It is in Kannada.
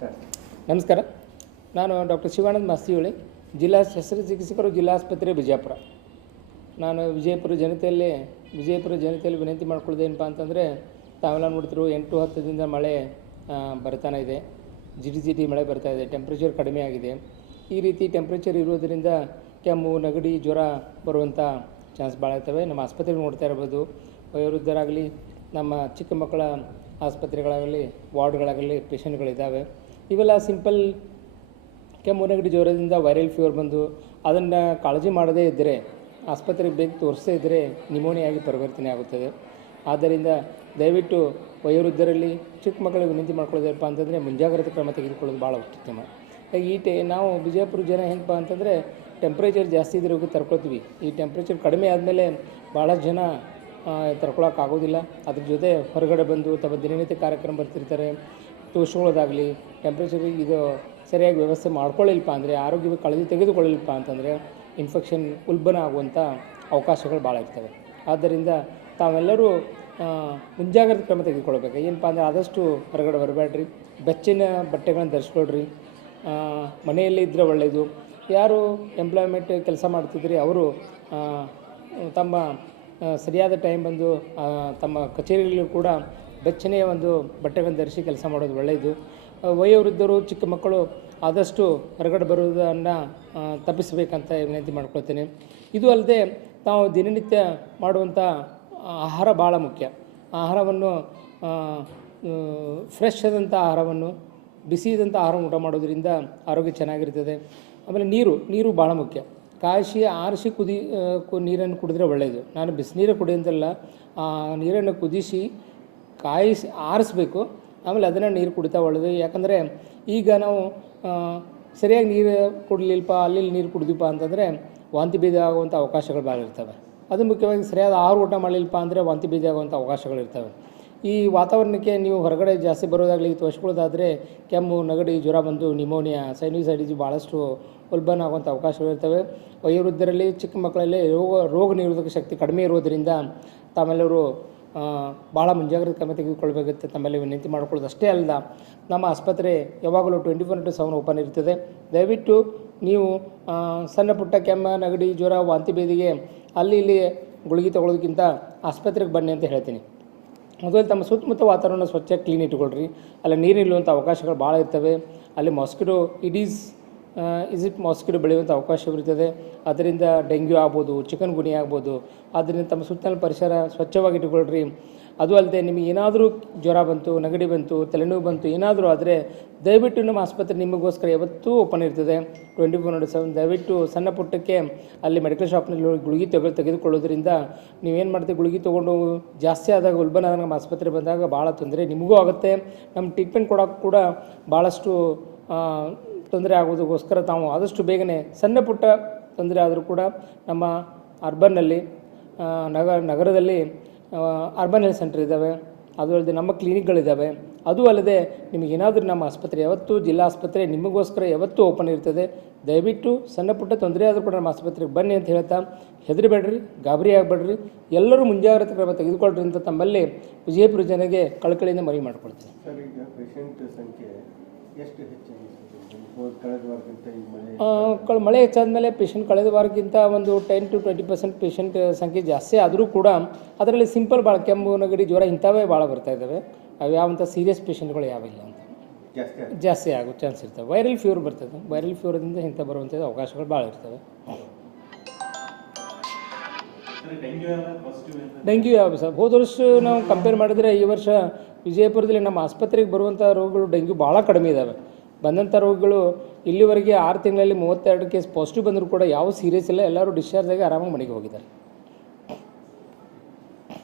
ನಮಸ್ಕಾರ. ನಾನು ಡಾಕ್ಟರ್ ಶಿವಾನಂದ್ ಮಸ್ತಿಹೊಳಿ, ಜಿಲ್ಲಾ ಶಸ್ತ್ರಚಿಕಿತ್ಸಕರು ಜಿಲ್ಲಾ ಆಸ್ಪತ್ರೆ ವಿಜಯಪುರ ನಾನು ವಿಜಯಪುರ ಜನತೆಯಲ್ಲಿ ವಿಜಯಪುರ ಜನತೆಯಲ್ಲಿ ವಿನಂತಿ ಮಾಡ್ಕೊಳ್ಳೋದು ಏನಪ್ಪ ಅಂತಂದರೆ ತಾವೆಲ್ಲ ನೋಡ್ತಿರೋ ಎಂಟು ಹತ್ತು ದಿನದ ಮಳೆ ಬರ್ತಾನೆ ಇದೆ. ಜಿಟಿ ಜಿಟಿ ಮಳೆ ಬರ್ತಾ ಇದೆ ಟೆಂಪ್ರೇಚರ್ ಕಡಿಮೆ ಆಗಿದೆ. ಈ ರೀತಿ ಟೆಂಪ್ರೇಚರ್ ಇರೋದರಿಂದ ಕೆಮ್ಮು, ನೆಗಡಿ, ಜ್ವರ ಬರುವಂಥ ಚಾನ್ಸ್ ಭಾಳ ಇರ್ತವೆ. ನಮ್ಮ ಆಸ್ಪತ್ರೆಗೆ ನೋಡ್ತಾ ಇರ್ಬೋದು. ವಯೋವೃದ್ಧರಾಗಲಿ, ನಮ್ಮ ಚಿಕ್ಕ ಮಕ್ಕಳ ಆಸ್ಪತ್ರೆಗಳಾಗಲಿ, ವಾರ್ಡ್ಗಳಾಗಲಿ ಪೇಷಂಟ್ಗಳಿದ್ದಾವೆ ಇವೆಲ್ಲ ಸಿಂಪಲ್ ಕೆಮ್ಮು ನೆಗಡಿ ಜ್ವರದಿಂದ ವೈರಲ್ ಫೀವರ್ ಬಂದು ಅದನ್ನು ಕಾಳಜಿ ಮಾಡದೇ ಇದ್ದರೆ, ಆಸ್ಪತ್ರೆಗೆ ಬೇಗ ತೋರಿಸದೇ ಇದ್ದರೆ ನಿಮೋನಿಯಾಗಿ ಪರಿವರ್ತನೆ ಆಗುತ್ತದೆ. ಆದ್ದರಿಂದ ದಯವಿಟ್ಟು ವಯೋವೃದ್ಧರಲ್ಲಿ ಚಿಕ್ಕ ಮಕ್ಕಳಿಗೆ ವಿನಂತಿ ಮಾಡ್ಕೊಳ್ಳೋದಪ್ಪ ಅಂತಂದರೆ ಮುಂಜಾಗ್ರತೆ ಕ್ರಮ ತೆಗೆದುಕೊಳ್ಳೋದು ಭಾಳ ಉತ್ತಮ. ಈ ಟೆ, ನಾವು ವಿಜಯಪುರ ಜನ ಹೆಂಗಪ್ಪ ಅಂತಂದರೆ ಟೆಂಪ್ರೇಚರ್ ಜಾಸ್ತಿ ಇದ್ರೆ ತರ್ಕೊಳ್ತೀವಿ. ಈ ಟೆಂಪ್ರೇಚರ್ ಕಡಿಮೆ ಆದಮೇಲೆ ಭಾಳ ಜನ ತರ್ಕೊಳಕ್ಕಾಗೋದಿಲ್ಲ. ಅದ್ರ ಜೊತೆ ಹೊರಗಡೆ ಬಂದು ತಮ್ಮ ದಿನನಿತ್ಯ ಕಾರ್ಯಕ್ರಮ ಬರ್ತಿರ್ತಾರೆ. ತೋರಿಸ್ಕೊಳ್ಳೋದಾಗಲಿ ಟೆಂಪ್ರೇಚರ್ ಇದು ಸರಿಯಾಗಿ ವ್ಯವಸ್ಥೆ ಮಾಡ್ಕೊಳ್ಳಿಲ್ಲಪ್ಪ ಅಂದರೆ ಆರೋಗ್ಯ ಕಾಳಜಿ ತೆಗೆದುಕೊಳ್ಳಿಲ್ಲಪ್ಪ ಅಂತಂದರೆ ಇನ್ಫೆಕ್ಷನ್ ಉಲ್ಬಣ ಆಗುವಂಥ ಅವಕಾಶಗಳು ಭಾಳ ಇರ್ತವೆ. ಆದ್ದರಿಂದ ತಾವೆಲ್ಲರೂ ಮುಂಜಾಗ್ರತೆ ಕ್ರಮ ತೆಗೆದುಕೊಳ್ಬೇಕು. ಏನಪ್ಪ ಅಂದರೆ, ಆದಷ್ಟು ಹೊರಗಡೆ ಬರಬೇಡ್ರಿ. ಬೆಚ್ಚಿನ ಬಟ್ಟೆಗಳನ್ನು ಧರಿಸ್ಕೊಳ್ರಿ. ಮನೆಯಲ್ಲೇ ಇದ್ದರೆ ಒಳ್ಳೆಯದು ಯಾರು ಎಂಪ್ಲಾಯ್ಮೆಂಟ್ ಕೆಲಸ ಮಾಡ್ತಿದ್ರಿ ಅವರು ತಮ್ಮ ಸರಿಯಾದ ಟೈಮ್ ಬಂದು ತಮ್ಮ ಕಚೇರಿಗಳಲ್ಲೂ ಕೂಡ ಬೆಚ್ಚನೆಯ ಒಂದು ಬಟ್ಟೆಗಳನ್ನು ಧರಿಸಿ ಕೆಲಸ ಮಾಡೋದು ಒಳ್ಳೆಯದು. ವಯೋವೃದ್ಧರು, ಚಿಕ್ಕ ಮಕ್ಕಳು ಆದಷ್ಟು ಹೊರಗಡೆ ಬರುವುದನ್ನು ತಪ್ಪಿಸಬೇಕಂತ ವಿನಂತಿ ಮಾಡ್ಕೊಳ್ತೇನೆ. ಇದು ಅಲ್ಲದೆ ತಾವು ದಿನನಿತ್ಯ ಮಾಡುವಂಥ ಆಹಾರ ಭಾಳ ಮುಖ್ಯ. ಆಹಾರವನ್ನು ಫ್ರೆಶ್ ಆದಂಥ ಆಹಾರವನ್ನು ಬಿಸಿದಂಥ ಆಹಾರ ಊಟ ಮಾಡೋದ್ರಿಂದ ಆರೋಗ್ಯ ಚೆನ್ನಾಗಿರ್ತದೆ. ಆಮೇಲೆ ನೀರು ನೀರು ಭಾಳ ಮುಖ್ಯ. ಕಾಯಿಸಿ, ಆರಿಸಿ ಕುದಿ ನೀರನ್ನು ಕುಡಿದ್ರೆ ಒಳ್ಳೆಯದು. ನಾನು ಬಿಸಿನೀರು ಕುಡಿಯೋದಲ್ಲ, ಆ, ನೀರನ್ನು ಕುದಿಸಿ ಕಾಯಿಸಿ ಆರಿಸ್ಬೇಕು. ಆಮೇಲೆ ಅದನ್ನು ನೀರು ಕುಡಿತಾ ಒಳ್ಳೆಯದು ಯಾಕಂದರೆ ಈಗ ನಾವು ಸರಿಯಾಗಿ ನೀರು ಕುಡಲಿಲ್ಪ, ಅಲ್ಲಿಲ್ಲಿ ನೀರು ಕುಡಿದಿಪ್ಪ ಅಂತಂದರೆ ವಾಂತಿ ಬೀದಿ ಆಗುವಂಥ ಅವಕಾಶಗಳು ಭಾಳ ಇರ್ತವೆ. ಅದು ಮುಖ್ಯವಾಗಿ ಸರಿಯಾದ ಆರು ಊಟ ಮಾಡಲಿಲ್ಲಪ್ಪ ಅಂದರೆ ವಾಂತಿ ಬೀದಿ ಆಗುವಂಥ ಅವಕಾಶಗಳು ಇರ್ತವೆ. ಈ ವಾತಾವರಣಕ್ಕೆ ನೀವು ಹೊರಗಡೆ ಜಾಸ್ತಿ ಬರೋದಾಗಲಿ ತೋರಿಸ್ಕೊಳ್ಳೋದಾದರೆ ಕೆಮ್ಮು, ನೆಗಡಿ, ಜ್ವರ ಬಂದು ನಿಮೋನಿಯಾ ಸೈನಿಸೈಡಿಸ್ ಭಾಳಷ್ಟು ಉಲ್ಬಣ ಆಗುವಂಥ ಅವಕಾಶಗಳು ಇರ್ತವೆ. ವಯೋವೃದ್ಧರಲ್ಲಿ ಚಿಕ್ಕ ಮಕ್ಕಳಲ್ಲಿ ರೋಗ ರೋಗ ನಿರೋಧಕ ಶಕ್ತಿ ಕಡಿಮೆ ಇರೋದರಿಂದ ತಾವೆಲ್ಲರೂ ಭಾಳ ಮುಂಜಾಗ್ರತೆ ಕ್ರಮ ತೆಗೆದುಕೊಳ್ಬೇಕಾಗುತ್ತೆ ತಮ್ಮಲ್ಲಿ ವಿನಂತಿ ಮಾಡ್ಕೊಳ್ಳೋದು ಅಷ್ಟೇ ಅಲ್ಲ ನಮ್ಮ ಆಸ್ಪತ್ರೆ ಯಾವಾಗಲೂ twenty four into seven open ಇರ್ತದೆ. ದಯವಿಟ್ಟು ನೀವು ಸಣ್ಣ ಪುಟ್ಟ ಕೆಮ್ಮ, ನೆಗಡಿ, ಜ್ವರ, ವಾಂತಿ ಬೇದಿಗೆ ಅಲ್ಲಿ ಇಲ್ಲಿ ಗುಳಿಗೆ ತೊಗೊಳೋದಕ್ಕಿಂತ ಆಸ್ಪತ್ರೆಗೆ ಬನ್ನಿ ಅಂತ ಹೇಳ್ತೀನಿ. ಮೊದಲು ತಮ್ಮ ಸುತ್ತಮುತ್ತ ವಾತಾವರಣ ಸ್ವಚ್ಛ ಕ್ಲೀನ್ ಇಟ್ಕೊಳ್ರಿ. ಅಲ್ಲಿ ನೀರು ನಿಲ್ಲುವಂಥ ಅವಕಾಶಗಳು ಭಾಳ ಇರ್ತವೆ. ಅಲ್ಲಿ ಮಾಸ್ಕಿಟೋ ಇಡೀಸ್ ಇಸಿಟ್ ಮಾಸ್ಕಿಟೋ ಬೆಳೆಯುವಂಥ ಅವಕಾಶವಿರುತ್ತದೆ ಅದರಿಂದ ಡೆಂಗ್ಯೂ ಆಗ್ಬೋದು, ಚಿಕನ್ ಗುಣಿ ಆಗ್ಬೋದು. ಆದ್ದರಿಂದ ತಮ್ಮ ಸುತ್ತಲಿನ ಪರಿಸರ ಸ್ವಚ್ಛವಾಗಿ ಅದು ಅಲ್ಲದೆ ನಿಮಗೆ ಏನಾದರೂ ಜ್ವರ ಬಂತು, ನೆಗಡಿ ಬಂತು, ತಲೆನೋವು ಬಂತು, ಏನಾದರೂ ಆದರೆ ದಯವಿಟ್ಟು ನಮ್ಮ ಆಸ್ಪತ್ರೆ ನಿಮಗೋಸ್ಕರ ಯಾವತ್ತೂ ಓಪನ್ ಇರ್ತದೆ. ಟ್ವೆಂಟಿ ಫೋರ್ ಇಂಟು ಸೆವೆನ್ ದಯವಿಟ್ಟು ಸಣ್ಣ ಪುಟ್ಟಕ್ಕೆ ಅಲ್ಲಿ ಮೆಡಿಕಲ್ ಶಾಪ್ನಲ್ಲಿ ಹೋಗಿ ಗುಳಿಗೆ ತೆಗೆ ತೆಗೆದುಕೊಳ್ಳೋದ್ರಿಂದ ನೀವೇನು ಮಾಡ್ತೀವಿ ಗುಳಿಗೆ ತೊಗೊಂಡು ಜಾಸ್ತಿ ಆದಾಗ ಉಲ್ಬನ ನಮ್ಮ ಆಸ್ಪತ್ರೆ ಬಂದಾಗ ಭಾಳ ತೊಂದರೆ ನಿಮಗೂ ಆಗುತ್ತೆ. ನಮ್ಮ ಟ್ರೀಟ್ಮೆಂಟ್ ಕೊಡೋಕೆ ಕೂಡ ಭಾಳಷ್ಟು ತೊಂದರೆ ಆಗೋದಕ್ಕೋಸ್ಕರ ತಾವು ಆದಷ್ಟು ಬೇಗನೆ ಸಣ್ಣ ಪುಟ್ಟ ತೊಂದರೆ ಆದರೂ ಕೂಡ ನಮ್ಮ ಅರ್ಬನ್ನಲ್ಲಿ ನಗರ ನಗ, ನಗರದಲ್ಲಿ ಅರ್ಬನ್ ಹೆಲ್ತ್ ಸೆಂಟರ್ ಇದ್ದಾವೆ. ಅದು ಅಲ್ಲದೆ ನಮ್ಮ ಕ್ಲಿನಿಕ್ಗಳಿದ್ದಾವೆ. ಅದು ಅಲ್ಲದೆ ನಿಮಗೇನಾದರೂ ನಮ್ಮ ಆಸ್ಪತ್ರೆ, ಯಾವತ್ತೂ ಜಿಲ್ಲಾ ಆಸ್ಪತ್ರೆ ನಿಮಗೋಸ್ಕರ ಯಾವತ್ತೂ ಓಪನ್ ಇರ್ತದೆ. ದಯವಿಟ್ಟು ಸಣ್ಣ ಪುಟ್ಟ ತೊಂದರೆ ಆದರೂ ಕೂಡ ನಮ್ಮ ಆಸ್ಪತ್ರೆಗೆ ಬನ್ನಿ ಅಂತ ಹೇಳ್ತಾ ಹೆದರಿಬೇಡ್ರಿ, ಗಾಬರಿ ಆಗಬೇಡ್ರಿ. ಎಲ್ಲರೂ ಮುಂಜಾಗ್ರತೆ ಕ್ರಮ ತೆಗೆದುಕೊಳ್ಳ್ರಿ ಅಂತ ತಮ್ಮಲ್ಲಿ ವಿಜಯಪುರ ಜನಗೆ ಕಳಕಳಿಯಿಂದ ಮನವಿ ಮಾಡ್ಕೊಳ್ತೀನಿ. ಎಷ್ಟು ಮಳೆ ಹೆಚ್ಚಾದ ಮೇಲೆ ಮಳೆ ಪೇಷಂಟ್ ಕಳೆದ ವಾರಕ್ಕಿಂತ ಒಂದು ten to twenty percent patient ಸಂಖ್ಯೆ ಜಾಸ್ತಿ ಆದರೂ ಕೂಡ ಅದರಲ್ಲಿ ಸಿಂಪಲ್ ಭಾಳ ಕೆಮ್ಮು ನೆಗಡಿ ಜ್ವರ ಇಂಥವೇ ಭಾಳ ಬರ್ತಾ ಇದ್ದಾವೆ ಅವು ಯಾವಂಥ ಸೀರಿಯಸ್ ಪೇಷಂಟ್ಗಳು ಯಾವಿಲ್ಲ ಅಂತ. ಜಾಸ್ತಿ ಜಾಸ್ತಿ ಆಗೋ ಚಾನ್ಸ್ ಇರ್ತವೆ. ವೈರಲ್ ಫ್ಯೂರ್ ಬರ್ತದೆ. ವೈರಲ್ ಫ್ಯೂರ್ದಿಂದ ಇಂಥ ಬರುವಂಥದ್ದು ಅವಕಾಶಗಳು ಭಾಳ ಇರ್ತವೆ. ಡೆಂಗ್ಯೂ ಯಾವ ಸರ್? ಹೋದ ವರ್ಷ ನಾವು ಕಂಪೇರ್ ಮಾಡಿದರೆ ಈ ವರ್ಷ ವಿಜಯಪುರದಲ್ಲಿ ನಮ್ಮ ಆಸ್ಪತ್ರೆಗೆ ಬರುವಂಥ ರೋಗಗಳು ಡೆಂಗ್ಯೂ ಭಾಳ ಕಡಿಮೆ ಇದ್ದಾವೆ ಬಂದಂಥ ರೋಗಗಳು ಇಲ್ಲಿವರೆಗೆ ಆರು ತಿಂಗಳಲ್ಲಿ ಮೂವತ್ತೆರಡು ಕೇಸ್ ಪಾಸಿಟಿವ್ ಬಂದರೂ ಕೂಡ ಯಾವ ಸೀರಿಯಸ್ ಇಲ್ಲ. ಎಲ್ಲರೂ ಡಿಸ್ಚಾರ್ಜ್ ಆಗಿ ಆರಾಮಾಗಿ ಮನೆಗೆ ಹೋಗಿದ್ದಾರೆ.